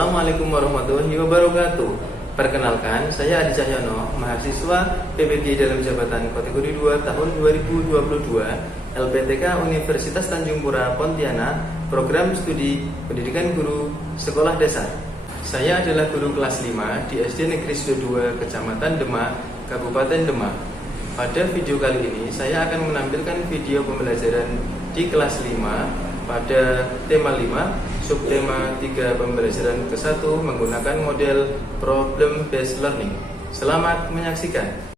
Assalamualaikum warahmatullahi wabarakatuh. Perkenalkan, saya Adi Cahyono, mahasiswa PPG dalam jabatan kategori 2 tahun 2022 LPTK Universitas Tanjung Pura Pontianak, program studi pendidikan guru sekolah dasar. Saya adalah guru kelas 5 di SD Negeri 2 Kecamatan Demak, Kabupaten Demak. Pada video kali ini saya akan menampilkan video pembelajaran di kelas 5 pada tema 5, subtema 3 pembelajaran ke-1 menggunakan model problem based learning. Selamat menyaksikan.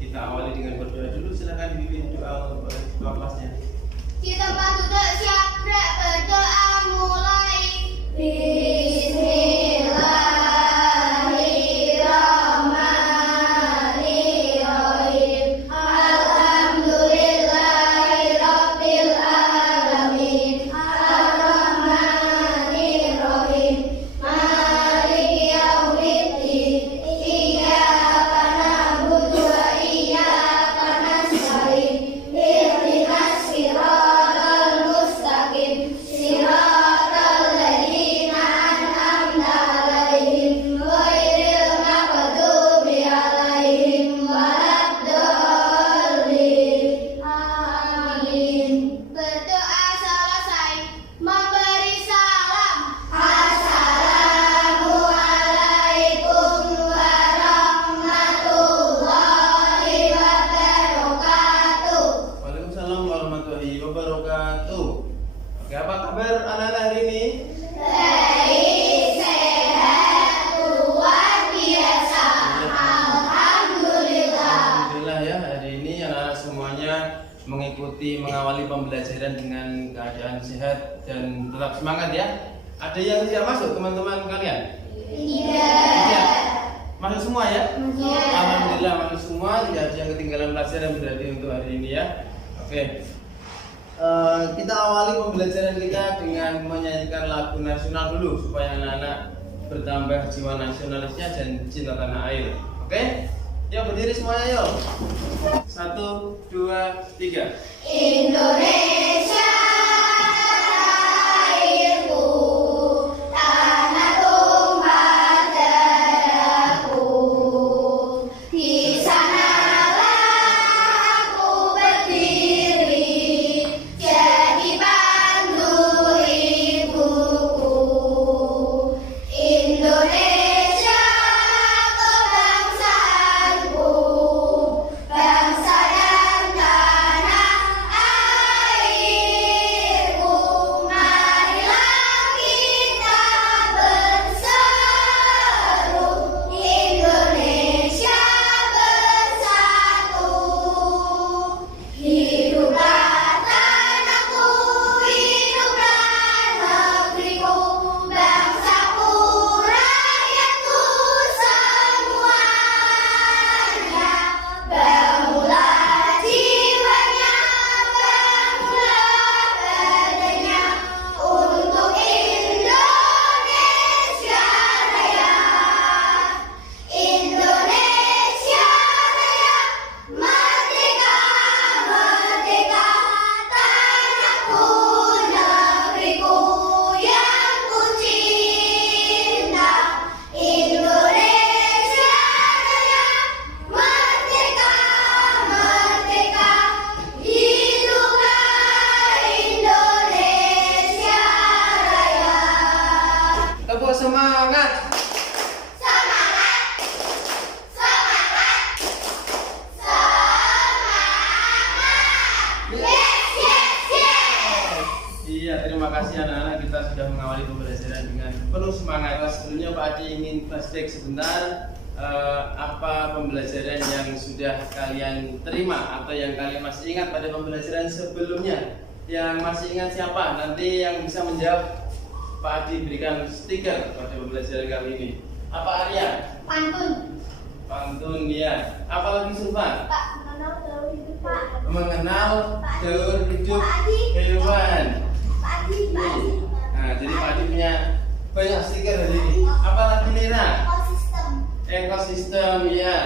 Kita awali dengan berdoa dulu. Silakan dipimpin doa kelasnya. Di tempat duduk siap berdoa mulai. Bismillahirrahmanirrahim. Alhamdulillahirabbil alamin. Arrahmanirrahim. Maliki yaumiddin. Iyyaka na'budu wa iyyaka nasta'in. Ihdinas siratal mustaqim. Siratal ladzina an'amta 'alaihim ghairil maghdubi 'alaihim waladdallin. Amin. Berdoa selesai, memberi salam. Assalamualaikum warahmatullahi wabarakatuh. Waalaikumsalam warahmatullahi wabarakatuh. Oke, apa kabar anak-anak hari ini? Baik, sehat, luar biasa. Alhamdulillah. Alhamdulillah ya, hari ini anak-anak semuanya mengawali pembelajaran dengan keadaan sehat dan tetap semangat ya. Ada yang tidak masuk teman-teman kalian? Tidak. Masuk semua ya? Iya. Alhamdulillah masuk semua, tidak ada yang ketinggalan pelajaran berarti untuk hari ini ya. Oke. Kita awali pembelajaran kita dengan menyanyikan lagu nasional dulu supaya anak-anak bertambah jiwa nasionalisnya dan cinta tanah air. Oke? Yuk berdiri semuanya yuk. 1, 2, 3. Indonesia airku, tanah tumpah darahku. Di sanalah aku berdiri, jadi pandu ibuku. Indonesia kebangsaanku, bangsa dan tanah air. sebentar apa pembelajaran yang sudah kalian terima atau yang kalian masih ingat pada pembelajaran sebelumnya. Yang masih ingat siapa? Nanti yang bisa menjawab Pak Adi berikan stiker pada pembelajaran kali ini. Apa Arya? Pantun. Pantun ya. Apalagi Sulfan? Pak, mengenal daur hidup Pak. Mengenal daur hidup Pak Adi. hewan. Pak Adi, Pak Adi. Nah, jadi Pak Adi punya banyak stiker hari ini. Apalagi Nira? Ekosistem. Ekosistem ya.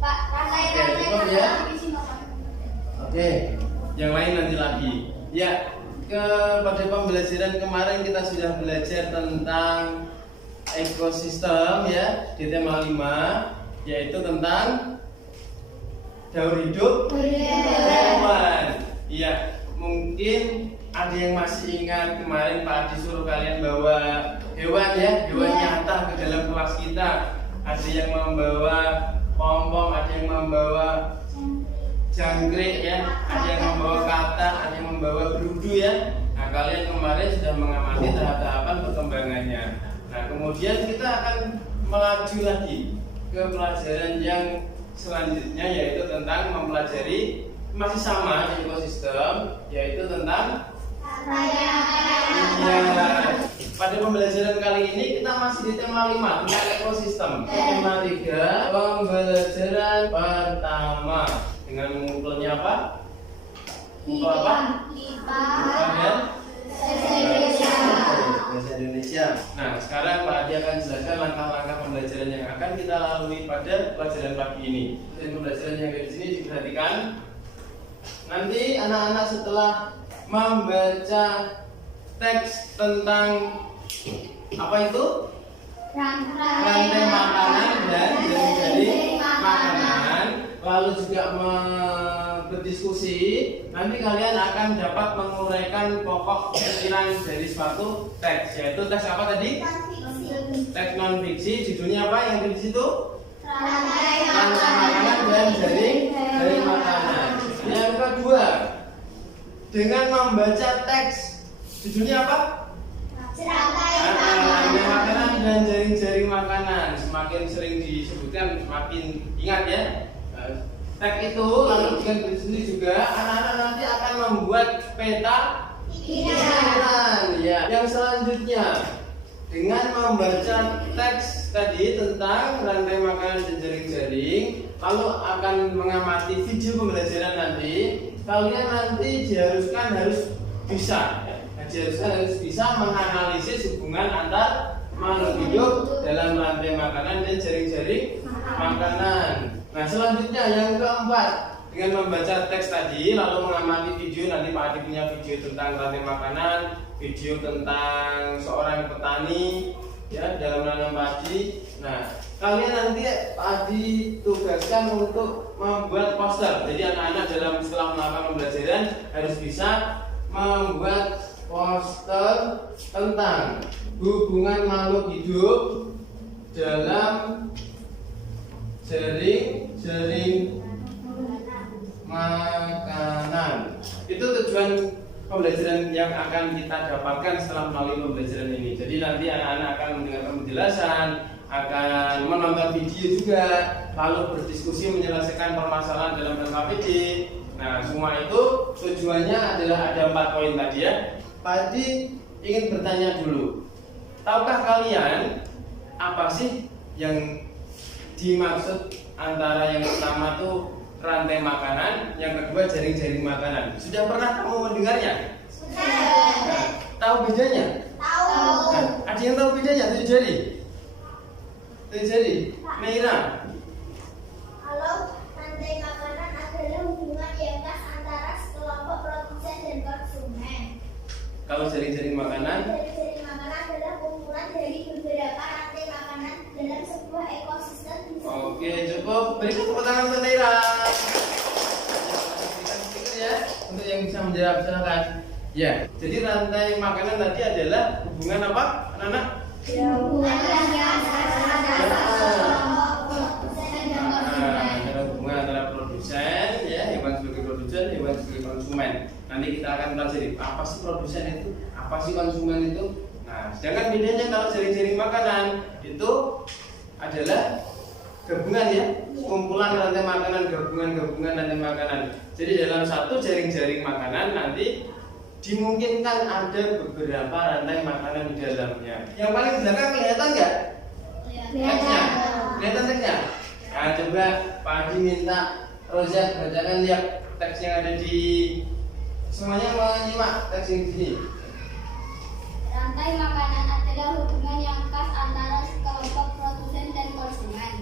Pak, rantai-rantai cukup ya. makanan di sini, Pak. Oke, yang lain nanti lagi. Ya, pada pembelajaran kemarin kita sudah belajar tentang ekosistem ya di tema 5, yaitu tentang daur hidup hewan. Iya, mungkin ada yang masih ingat kemarin Pak Adi suruh kalian bawa hewan ya, hewan nyata ke dalam kelas kita. Ada yang membawa pom-pom, ada yang membawa jangkrik ya, ada yang membawa katak, ada yang membawa berudu ya. Nah, kalian kemarin sudah mengamati tahap-tahapan perkembangannya. Nah, kemudian kita akan melaju lagi ke pelajaran yang selanjutnya, yaitu tentang mempelajari masih sama ekosistem, yaitu tentang pada pembelajaran kali ini kita masih di tema 5 tentang ekosistem. Tema 3 pembelajaran pertama dengan mengumpulnya apa? Mengumpul apa? Bahasa Indonesia. Nah, sekarang Pak Adi akan jelaskan langkah-langkah pembelajaran yang akan kita lalui pada pelajaran pagi ini. Dan pembelajaran yang di sini diperhatikan. Nanti anak-anak setelah membaca teks tentang apa itu? Rantai makanan dan dari makanan, lalu juga berdiskusi. Nanti kalian akan dapat menguraikan pokok pikiran dari suatu teks, yaitu teks apa tadi? Teks non fiksi. Judulnya apa yang di situ? Rantai makanan dan dari makanan. Yang kedua, dengan membaca teks, judulnya apa? Rantai makanan dan jaring-jaring makanan. Semakin sering disebutkan, semakin ingat ya. Teks itu lalu dengan berdiskusi juga, anak-anak nanti akan membuat peta pikiran. Ya. Yang selanjutnya, dengan membaca teks tadi tentang rantai makanan dan jaring-jaring, lalu akan mengamati video pembelajaran nanti, kalian nanti harus bisa menganalisis hubungan antar makhluk hidup dalam rantai makanan dan jaring-jaring makanan. Nah, selanjutnya yang keempat, dengan membaca teks tadi lalu mengamati video, nanti Pak Adi punya video tentang rantai makanan, video tentang seorang petani ya dalam menanam padi. Nah, kalian nanti Pak Adi tugaskan untuk membuat poster. Jadi anak-anak setelah melakukan pembelajaran harus bisa membuat poster tentang hubungan makhluk hidup dalam jaring makanan. Itu tujuan pembelajaran yang akan kita dapatkan setelah melalui pembelajaran ini. Jadi nanti anak-anak akan mendengarkan penjelasan, akan menonton video juga, lalu berdiskusi menyelesaikan permasalahan dalam LKPD. Nah, semua itu tujuannya adalah ada 4 poin tadi ya. Pak Adi ingin bertanya dulu, tahukah kalian apa sih yang dimaksud antara yang pertama tuh rantai makanan, yang kedua jaring-jaring makanan? Sudah pernah kamu mendengarnya? Nah, tahu bedanya? Nah, ada yang tahu bedanya? Tujuh jari. Meira. Halo, rantai makanan adalah hubungan yang khas antara sekelompok produsen dan konsumen. Kalau jaring-jaring makanan? Jaring-jaring makanan adalah kumpulan dari beberapa rantai makanan dalam sebuah ekosistem. Oke, cukup. Berikan tepuk tangan untuk Meira. Berikan stiker ya untuk yang bisa menjawab, silakan. Ya, jadi rantai makanan tadi adalah hubungan apa, anak-anak? Hubungan yang khas antara sekelompok produsen dan konsumen. Ada hubungan antara produsen, ya, hewan sebagai produsen, hewan sebagai konsumen. Nanti kita akan pelajari apa sih produsen itu, apa sih konsumen itu. Nah, sedangkan bedanya kalau jaring-jaring makanan itu adalah gabungan ya, kumpulan rantai makanan, gabungan rantai makanan. Jadi dalam satu jaring-jaring makanan nanti dimungkinkan ada beberapa rantai makanan di dalamnya. Yang paling belakang kelihatan nggak? Teksnya? Kelihatan teksnya? Nah, coba Pak Haji minta Rozak bacakan lihat teks yang ada di semuanya menyimak teks yang di sini. Rantai makanan adalah hubungan yang khas antara kelompok produsen dan konsumen.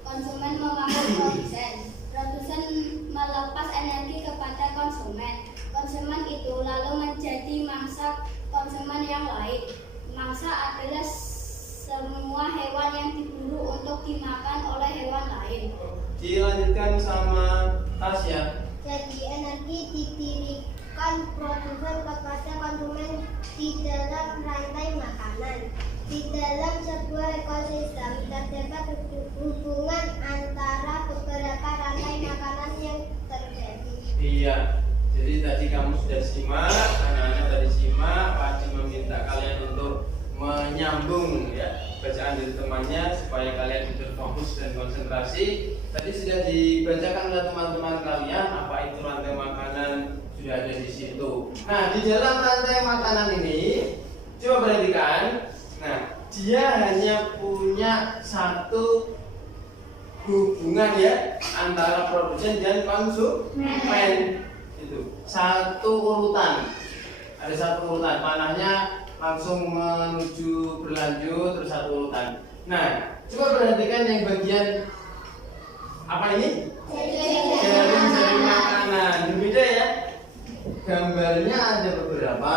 Konsumen memakan produsen. Produsen melepas energi kepada konsumen. Konsumen itu lalu menjadi mangsa konsumen yang lain. Mangsa adalah semua hewan yang diburu untuk dimakan oleh hewan lain. Dilanjutkan sama Tasya. Jadi energi didirikan produsen kepada konsumen di dalam rantai makanan. Di dalam sebuah ekosistem terdapat hubungan antara beberapa rantai makanan yang terjadi. Iya. Jadi tadi kamu sudah simak, anak-anak tadi simak, Pak Haji meminta kalian untuk menyambung ya bacaan dari temannya supaya kalian bisa fokus dan konsentrasi. Tadi sudah dibacakan oleh teman-teman kalian apa itu rantai makanan, sudah ada di situ. Nah, di dalam rantai makanan ini coba perhatikan. Nah, dia hanya punya satu hubungan ya antara produsen dan konsumen. Itu satu urutan, ada satu urutan panahnya langsung menuju berlanjut terus satu urutan. Nah, coba perhatikan yang bagian apa ini? Jaring-jaring makanan. Berbeda ya. Gambarnya ada beberapa.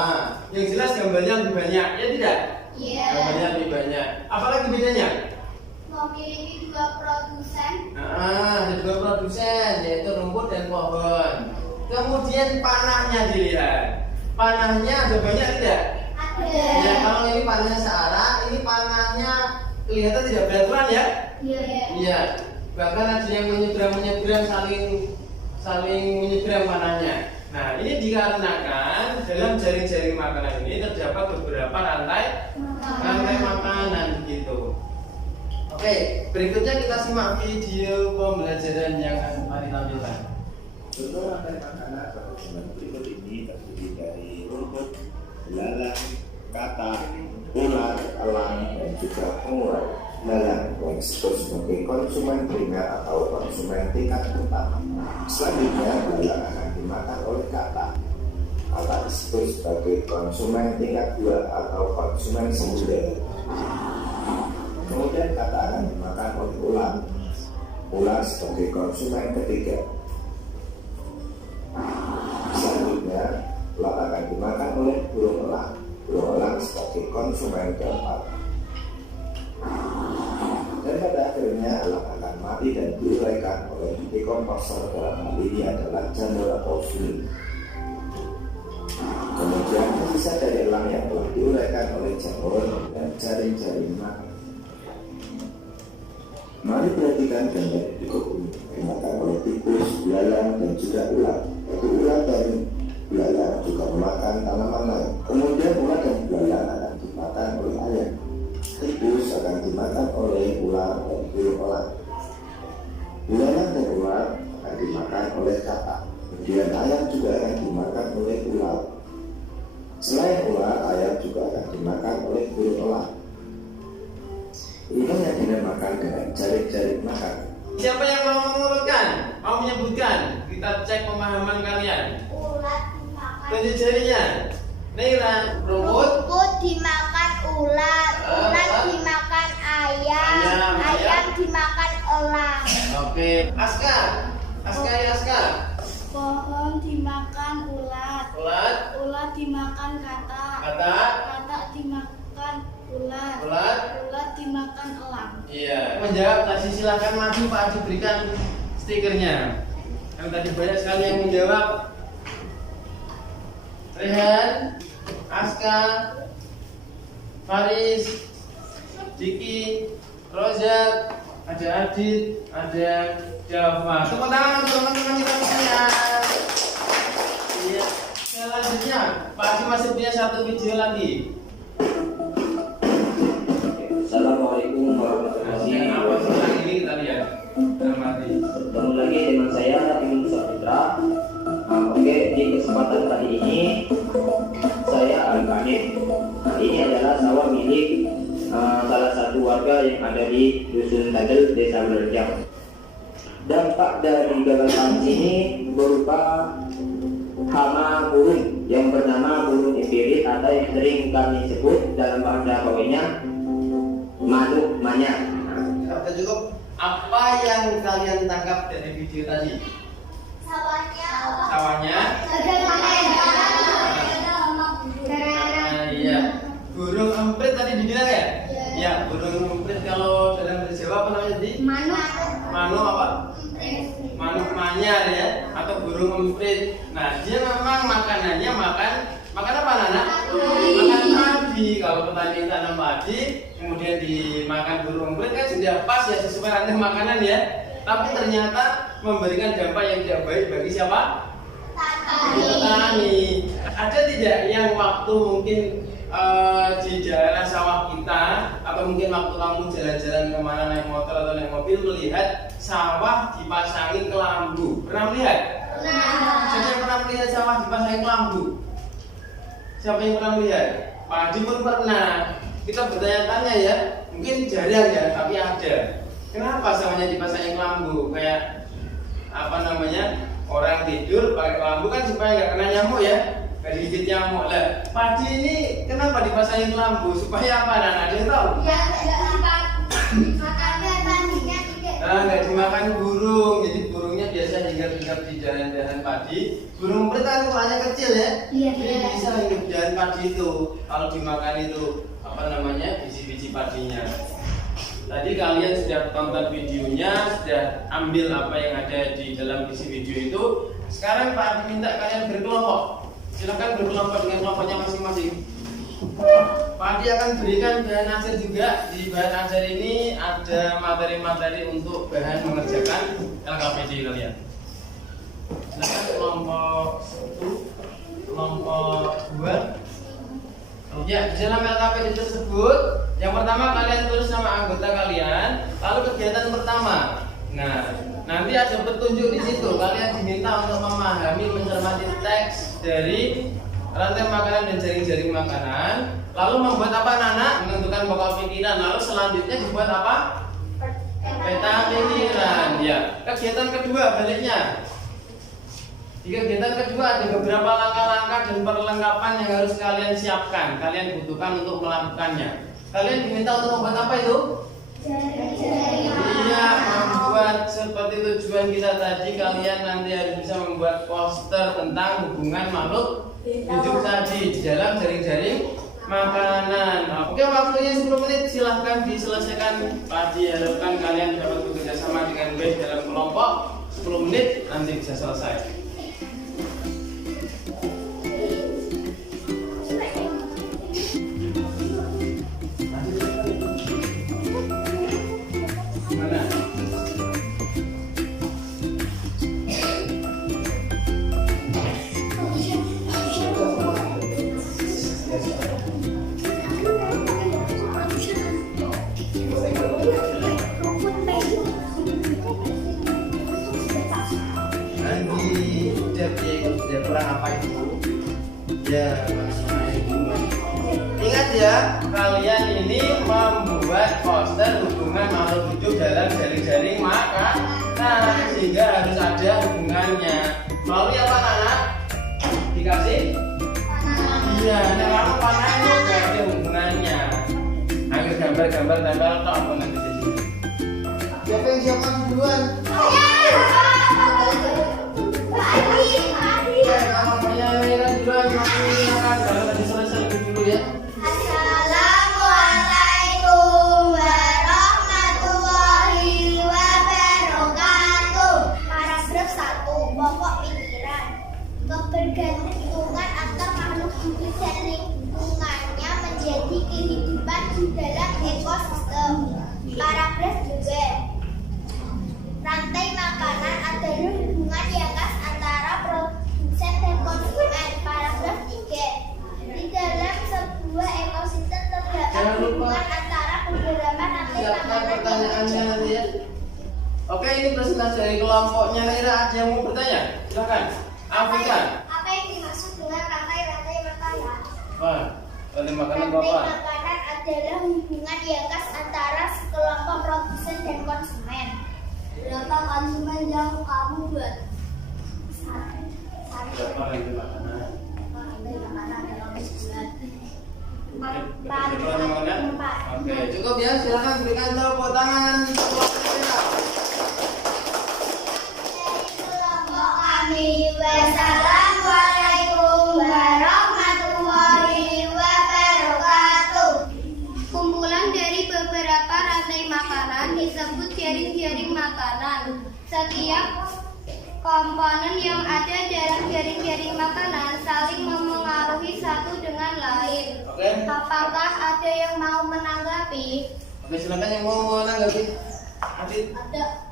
Yang jelas gambarnya lebih banyak, ya tidak? Iya. Gambarnya lebih banyak. Apalagi bedanya? Memiliki dua produsen. Ada dua produsen, yaitu rumput dan pohon. Kemudian panahnya dilihat. Panahnya ada banyak tidak? Ada. Ya, kalau ini panahnya searah, ini panahnya kelihatan tidak beraturan ya? Iya. Iya. Bahkan ada yang menyeberang saling menyeberang panahnya. Nah, ini dikarenakan dalam jaring-jaring makanan ini terdapat beberapa rantai makanan gitu. Oke, berikutnya kita simak video pembelajaran yang akan mari tampilkan. Contoh rantai makanan pada zaman berikut ini terdiri dari rumput, belalang, katak, ular, elang, dan juga pengurai. Belalang yang disebut sebagai konsumen primer atau konsumen tingkat pertama. Selanjutnya, belalang akan dimakan oleh katak. Katak disebut sebagai konsumen tingkat 2 atau konsumen sekunder. Kemudian katak akan dimakan oleh ular. Ular sebagai konsumen ketiga. Selanjutnya, ular akan dimakan oleh burung elang. Burung elang sebagai konsumen keempat. Dan pada akhirnya elang akan mati dan diuraikan oleh dekomposer, dalam hal ini adalah jamur atau suling. Kemudian sisa dari elang yang telah diuraikan oleh jamur dan jaring-jaring makan. Mari perhatikan gambar berikut ini. Dimakan oleh tikus, belalang, dan juga ular. Yaitu ular dan belalang juga memakan tanaman lain. Kemudian ular dan belalang akan dimakan oleh ayam. Tikus akan dimakan oleh ular dan burung elang. Belalang dan ular akan dimakan oleh katak. Kemudian ayam juga akan dimakan oleh ular. Selain ular, ayam juga akan dimakan oleh burung elang. Ini yang dinamakan dengan jaring-jaring makan. Siapa yang mau mengurutkan? Mau menyebutkan? Kita cek pemahaman kalian. Ulat dimakan. Tunjuk jarinya. Neira, rumput. Rumput dimakan ular. Ular dimakan ayam. Ayam dimakan elang. Oke. Aska. Aska. Pohon dimakan ulat. Ulat. Ulat dimakan katak. Katak. Katak dimakan ulat. Ulat. Ulat dimakan elang. Iya. Menjawab tadi silakan maju Pak Haji berikan stikernya. Kan tadi banyak sekali yang menjawab. Rehan, Aska, Faris, Diki, Rozak, ada Adit, ada Java. Tepuk tangan untuk teman-teman kita sekalian. Iya. Selanjutnya, Pak Haji masih punya satu video lagi. Assalamualaikum warahmatullahi wabarakatuh. ini adalah sawah milik salah satu warga yang ada di Dusun Tandel, Desa Berjang. Dampak dari gagal panen ini berupa hama burung yang bernama burung epirit atau yang sering kami sebut dalam bahasa Pawainya manuk manyar. Sudah cukup. Apa yang kalian tangkap dari video tadi? Sawahnya. Iya. Burung emprit tadi dibilang ya? Ya, burung emprit kalau dalam bahasa Jawa apa namanya tadi? Manuk apa? Manuk manyar ya, atau burung emprit. Nah, dia memang makanannya makan apa anak? Makan padi. Kalau petani tanam padi, kemudian dimakan burung emprit kan sudah pas ya, sesuai rantai makanan ya. Tapi ternyata memberikan dampak yang tidak baik bagi siapa? Petani. Ada tidak yang waktu mungkin di daerah sawah kita, atau mungkin waktu kamu jalan-jalan kemana naik motor atau naik mobil melihat sawah dipasangi kelambu? Pernah melihat? Siapa yang pernah melihat sawah dipasangi kelambu? Siapa yang pernah melihat? Padi pun pernah. Kita bertanya-tanya ya, mungkin jarang ya, tapi ada. Kenapa sawahnya dipasangi kelambu? Kayak apa namanya? Orang tidur pakai kelambu kan supaya nggak kena nyamuk ya. Gak digigit nyamuk lah. Padi ini kenapa dipasangin lampu? Supaya apa? Ada yang tahu? Ya, makannya tadinya tidak. Nggak dimakan burung. Jadi burungnya biasa hinggap-hinggap di jalan-jalan padi. Burung emprit kan ukurannya kecil ya. Iya. Jadi bisa hinggap di jalan padi itu. Kalau dimakan itu apa namanya? Biji-biji padinya. Tadi kalian sudah tonton videonya, sudah ambil apa yang ada di dalam isi video itu. Sekarang Pak Adi minta kalian berkelompok. Silakan berkelompok dengan kelompoknya masing-masing. Pak Adi akan berikan bahan ajar juga. Di bahan ajar ini ada materi-materi untuk bahan mengerjakan LKPD kalian. Silakan kelompok 1, kelompok 2. Ya, di dalam LKPD tersebut, yang pertama kalian tulis nama anggota kalian, lalu kegiatan pertama. Nah, nanti ada petunjuk di situ. Kalian diminta untuk memahami, mencermati teks dari rantai makanan dan jaring-jaring makanan. Lalu membuat apa anak? Menentukan pokok pikiran. Lalu selanjutnya dibuat apa? Peta pikiran. Ya. Kegiatan kedua baliknya. Di kegiatan kedua ada beberapa langkah-langkah dan perlengkapan yang harus kalian siapkan. Kalian butuhkan untuk melakukannya. Kalian diminta untuk membuat apa itu? Iya, membuat seperti tujuan kita tadi. Kalian nanti harus bisa membuat poster tentang hubungan makhluk hidup tadi di dalam jaring-jaring makanan. Oke, waktunya 10 menit. Silahkan diselesaikan. Padi harapkan kalian dapat bekerja sama dengan baik dalam kelompok. 10 menit nanti bisa selesai. Apa itu? Ya, ingat ya, kalian ini membuat poster hubungan makhluk hidup dalam jaring-jaring makanan, sehingga harus ada hubungannya. Melalui apa anak? Dikasih? Iya, nah kamu panahnya juga ada hubungannya. Ayo gambar-gambar tempel tok nanti di sini. Siapa yang siapkan duluan? Assalamualaikum warahmatullahi wabarakatuh. Paragraf 1. Pokok pikiran. Kebergantungan antar makhluk hidup dan lingkungannya menjadi kehidupan di dalam ekosistem. Paragraf 2. Rantai makanan adalah hubungan yang khas antara produsen dan konsumen. Paragraf 3. Di dalam sebuah ekosistem terdapat hubungan antara beberapa rantai makanan yang ya. Oke, ini presentasi dari kelompoknya Naira. Ada yang mau bertanya? Silakan. Afrika. Apa yang dimaksud dengan rantai-rantai makanan? Wah, Rantai makanan itu Rantai apa? makanan adalah hubungan yang khas antara kelompok produsen dan konsumen. Berapa konsumen yang kamu buat? Berapa rantai makanan? Rantai makanan dalam sebulan. Rantai makanan? Oke, cukup ya. Silakan berikan tepuk tangan. Kelompok kami. Wassalamualaikum warahmatullahi wabarakatuh. Kumpulan dari beberapa rantai makanan disebut jaring-jaring makanan. Setiap komponen yang ada dalam jaring-jaring makanan saling memengaruhi satu dengan lain. Oke. Apakah ada yang mau menanggapi? Oke, silakan yang mau menanggapi. Adit,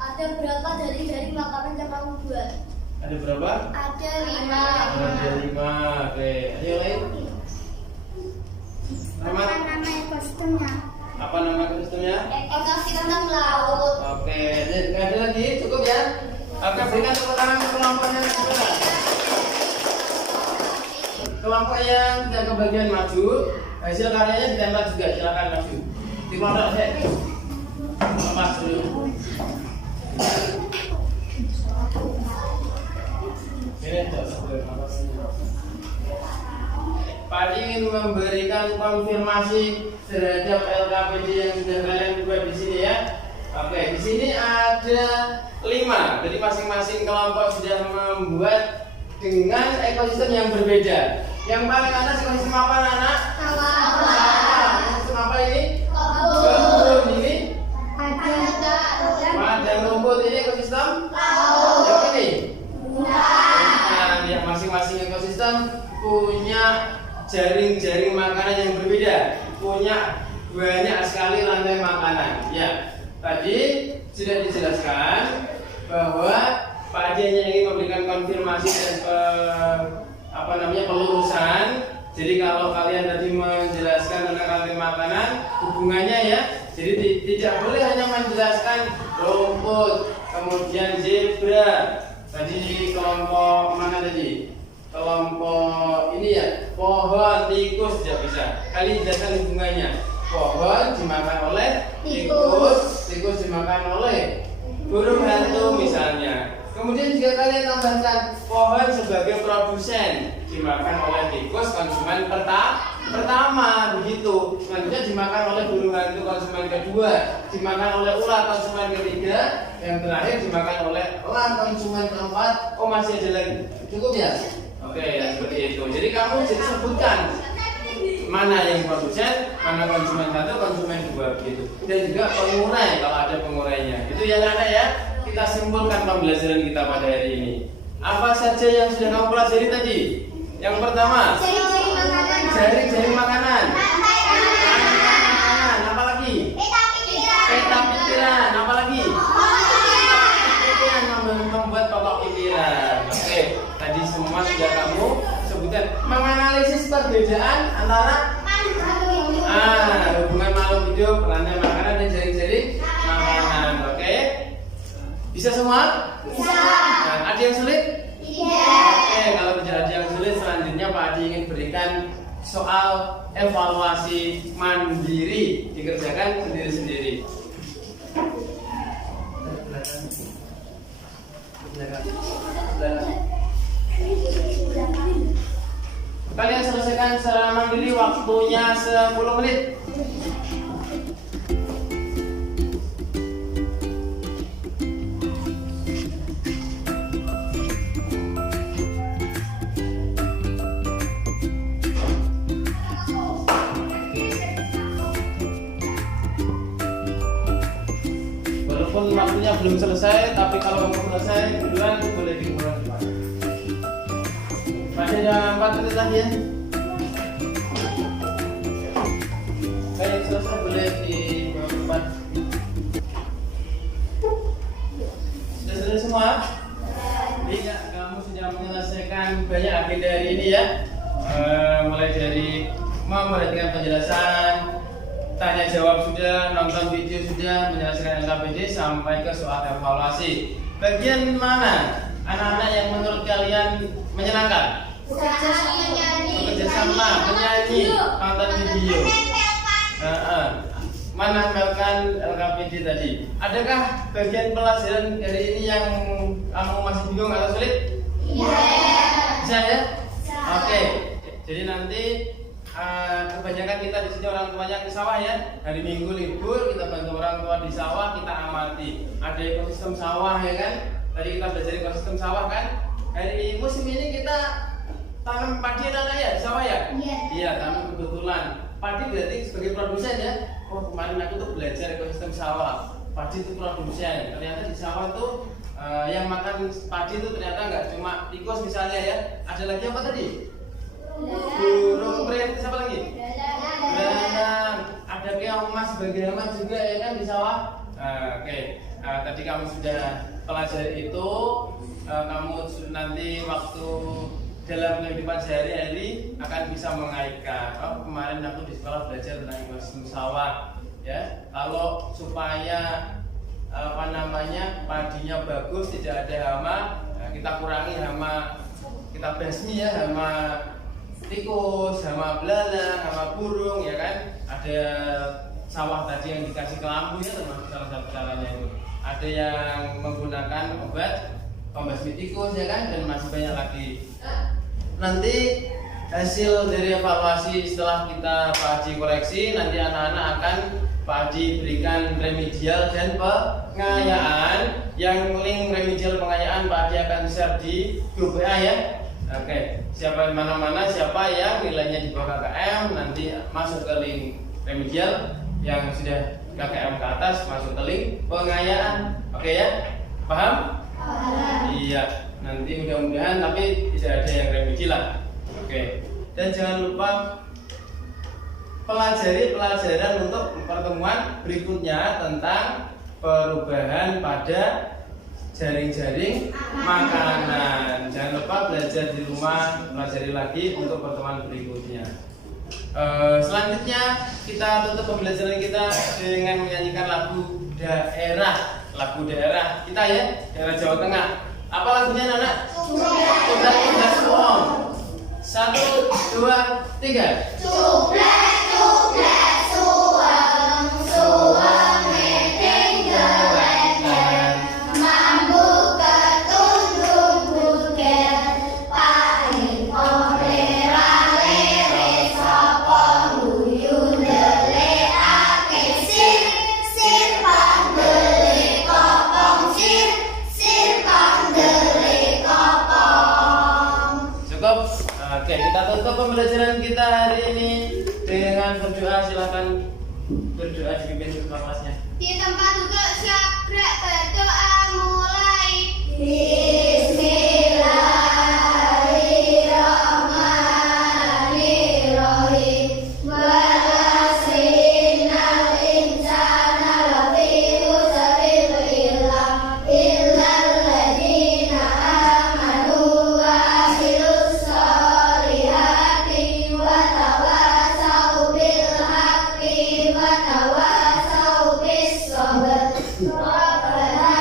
Ada berapa dari jaring makanan yang kamu buat? ada berapa? Ada 5. Ada 5. Oke, ayo lain. Rahmat, Nama ekosistemnya? apa nama ekosistemnya? Ekosistem laut. Oke, ada lagi, cukup ya. Oke, berikan tepuk tangan ke kelompoknya. Kelompok yang tidak kebagian maju, hasil karyanya ditempel juga, silakan maju. Di kelompok saya. Lepas dulu. Pak ingin memberikan konfirmasi terhadap LKPD yang sudah kalian buat di sini ya. Oke, di sini ada 5. Jadi masing-masing kelompok sudah membuat dengan ekosistem yang berbeda. Yang paling atas ekosistem apa, anak? Ekosistem apa ini? Kebun. Ini? Padang rumput. Ini ekosistem? Yang ini? Nah, ya, masing-masing ekosistem punya jaring-jaring makanan yang berbeda, punya banyak sekali rantai makanan. Ya, tadi sudah dijelaskan bahwa Pak Adi hanya ingin memberikan konfirmasi dan pelurusan. Jadi kalau kalian tadi menjelaskan tentang rantai makanan, hubungannya ya. Jadi tidak boleh hanya menjelaskan rumput, kemudian zebra. Tadi kelompok mana tadi? Kelompok ini ya, pohon, tikus tidak bisa. Kalian jelaskan hubungannya. Pohon dimakan oleh tikus, tikus dimakan oleh burung hantu misalnya. Kemudian juga kalian tambahkan pohon sebagai produsen dimakan oleh tikus, konsumen pertama begitu. Selanjutnya dimakan oleh burung hantu, konsumen kedua. Dimakan oleh ular, konsumen ketiga. Yang terakhir dimakan oleh elang, konsumen keempat. Oh, masih ada lagi. Cukup ya? Oke, ya seperti itu. Jadi kamu jadi sebutkan mana yang produsen, mana konsumen satu, konsumen dua begitu. Dan juga pengurai kalau ada pengurainya. Itu ya anak ya. Kita simpulkan pembelajaran kita pada hari ini. Apa saja yang sudah kamu pelajari tadi? Yang pertama, jaring-jaring makanan. Apa lagi? Peta pikiran. Apa lagi? Pikiran membuat pokok pikiran. Oke, tadi semua sudah kamu sebutkan. Menganalisis perbedaan antara hubungan makhluk hidup, rantai makanan dan jaring-jaring makanan. Oke, bisa semua? Bisa. Ada yang sulit? Iya. Oke, kalau tidak ada yang sulit, selanjutnya Pak Adi ingin berikan soal evaluasi mandiri, dikerjakan sendiri-sendiri. Kalian selesaikan secara mandiri, waktunya 10 menit. Walaupun waktunya belum selesai, tapi kalau mau selesai duluan boleh dimulai. Masih ada 4 menit lagi ya. Baik, selesai boleh di depan. Sudah selesai semua? Iya, kamu sudah menyelesaikan banyak agenda hari ini ya. Mulai dari memperhatikan penjelasan, tanya jawab sudah, nonton video sudah, menyelesaikan LKPD sampai ke soal evaluasi. Bagian mana anak-anak yang menurut kalian menyenangkan? Bekerja bersama menyanyi nonton video. Menambahkan LKPD tadi. Adakah bagian pelajaran dari ini yang kamu masih bingung atau sulit? Bisa ya? Oke. Jadi nanti kebanyakan kita di sini orang tuanya ke sawah ya. Hari Minggu libur kita bantu orang tua di sawah, kita amati. Ada ekosistem sawah ya kan? Tadi kita belajar ekosistem sawah kan? Hari musim ini kita tanam padi anak ya di sawah ya? Iya, tanam kebetulan. Padi berarti sebagai produsen ya. Oh, kemarin aku tuh belajar ekosistem sawah. Padi itu produsen. Ternyata di sawah tuh yang makan padi itu ternyata nggak cuma tikus misalnya ya. Ada lagi apa tadi? Burung peri, siapa lagi? Berenang. Ada keong emas sebagai hewan juga ya kan di sawah. Oke. Tadi kamu sudah pelajari itu. Kamu nanti waktu dalam kehidupan sehari-hari akan bisa mengaitkan. Oh, kemarin aku di sekolah belajar tentang ekosistem sawah ya. Kalau supaya padinya bagus, tidak ada hama, kita kurangi hama, kita basmi ya, hama tikus, hama belalang, hama burung ya kan. Ada sawah tadi yang dikasih ke lampu ya, termasuk salah satu caranya itu. Ada yang menggunakan obat pembasmi tikus ya kan, dan masih banyak lagi. Nanti hasil dari evaluasi setelah kita Pak Haji koreksi, nanti anak-anak akan Pak Haji berikan remedial dan pengayaan. Yang link remedial pengayaan Pak Haji akan share di grup WA ya. Oke, siapa mana-mana siapa yang nilainya di bawah KKM nanti masuk ke link remedial, yang sudah KKM ke atas masuk ke link pengayaan. Oke ya, paham? Iya. Nanti mudah-mudahan tapi tidak ada yang remedi lah. Oke. Dan jangan lupa pelajari pelajaran untuk pertemuan berikutnya tentang perubahan pada jaring-jaring makanan. Jangan lupa belajar di rumah, pelajari lagi untuk pertemuan berikutnya. Selanjutnya kita tutup pembelajaran kita dengan menyanyikan lagu daerah. Lagu daerah kita ya, daerah Jawa Tengah. Apa lagunya anak? Cuplet Suwong. 1, 2, 3. Cuplet suweng, suweng meting gelender, mambu ketundung buger, paling lere sapa guyu ndelikake sir panggele kopong sir panggele kopong. Cukup. Oke, kita tutup pembelajaran kita hari ini dengan berdoa. Silakan berdoa dipimpin ke kelasnya. Di tempat duduk siap gerak, berdoa mulai. Bismillahirrahmanirrahim. Walasinal insana lafi khusrin illal ladzina amanu wa amilus sholihati wa tawasau bil haqqi wa tawasau bis sabr. Rabbana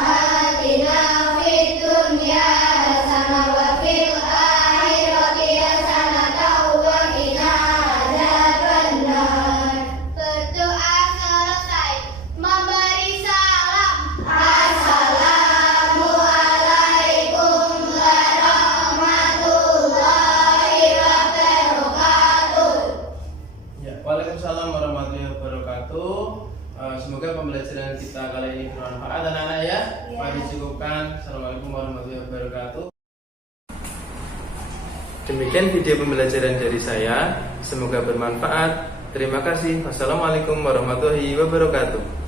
atina fid dunya hasanah wa fil akhirati hasanah wa qina adzabannar. Berdoa selesai, memberi salam. Assalamualaikum warahmatullahi wabarakatuh. Ya, Waalaikumsalam warahmatullahi wabarakatuh. Semoga pembelajaran kita kali ini bermanfaat anak-anak ya. Mari cukupkan. Assalamualaikum warahmatullahi wabarakatuh. Demikian video pembelajaran dari saya. Semoga bermanfaat. Terima kasih. Wassalamualaikum warahmatullahi wabarakatuh.